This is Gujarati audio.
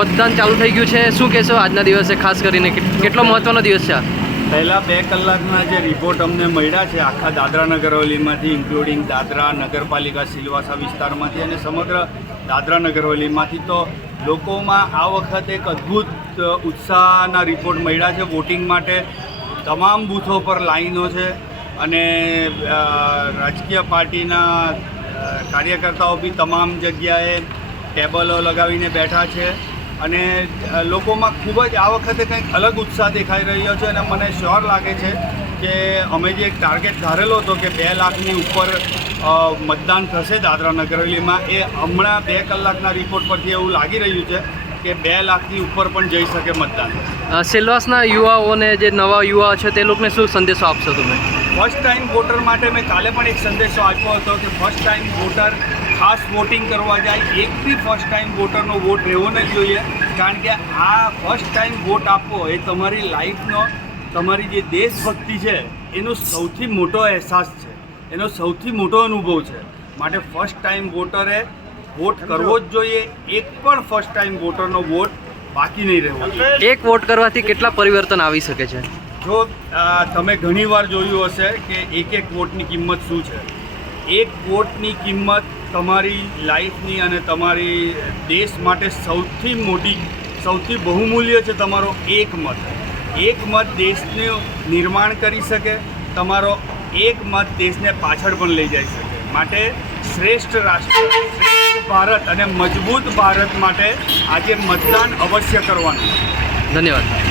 મતદાન ચાલુ થઈ ગયું છે, શું કહેશો આજના દિવસે ખાસ કરીને કેટલો મહત્વનો દિવસ છે? પહેલાં 2 કલાકના જે રિપોર્ટ અમને મળ્યા છે આખા દાદરા નગર હવેલીમાંથી, ઇન્ક્લુડિંગ દાદરા નગરપાલિકા સિલવાસા વિસ્તારમાંથી અને સમગ્ર દાદરા નગર હવેલીમાંથી, તો લોકોમાં આ વખતે એક અદ્ભુત ઉત્સાહના રિપોર્ટ મળ્યા છે. વોટિંગ માટે તમામ બૂથો પર લાઈનો છે અને રાજકીય પાર્ટીના કાર્યકર્તાઓ બી તમામ જગ્યાએ ટેબલો લગાવીને બેઠા છે અને લોકોમાં ખૂબ જ આ વખતે કંઈક અલગ ઉત્સાહ દેખાઈ રહ્યો છે અને મને શ્યોર લાગે છે કે અમે જે એક ટાર્ગેટ ધારેલો હતો કે 2 લાખની ઉપર મતદાન થશે દાદરા નગર હવેલીમાં, એ હમણાં 2 કલાકના રિપોર્ટ પરથી એવું લાગી રહ્યું છે કે 2 લાખની ઉપર પણ જઈ શકે મતદાન. સેલવાસના યુવાઓને જે નવા યુવા છે તે લોકોને શું સંદેશો આપશો તમે? ફર્સ્ટ ટાઈમ વોટર માટે મેં કાલે પણ એક સંદેશો આપ્યો હતો કે ફર્સ્ટ ટાઈમ વોટર ખાસ વોટિંગ કરવા જાય. એક બી ફર્સ્ટ ટાઈમ વોટરનો વોટ રહેવો ન જોઈએ, કારણ કે આ ફર્સ્ટ ટાઈમ વોટ આપવો એ તમારી લાઈફનો, તમારી જે દેશભક્તિ છે એનો સૌથી મોટો અહેસાસ છે, એનો સૌથી મોટો અનુભવ છે. માટે ફર્સ્ટ ટાઈમ વોટરે વોટ કરવો જ જોઈએ. એક પણ ફર્સ્ટ ટાઈમ વોટરનો વોટ બાકી નહીં રહેવો જોઈએ. એક વોટ કરવાથી કેટલા પરિવર્તન આવી શકે છે? જો તમે ઘણીવાર જોયું હશે કે એક વોટની કિંમત શું છે. એક વોટની કિંમત તમારી લાઈફની અને તમારી દેશ માટે સૌથી મોટી, સૌથી બહુમૂલ્ય છે તમારો એક મત. એક મત દેશનું નિર્માણ કરી શકે, તમારો એક મત દેશને પાછળ પણ લઈ જઈ શકે. માટે શ્રેષ્ઠ રાષ્ટ્ર, શ્રેષ્ઠ ભારત અને મજબૂત ભારત માટે આજે મતદાન અવશ્ય કરવાનું. ધન્યવાદ.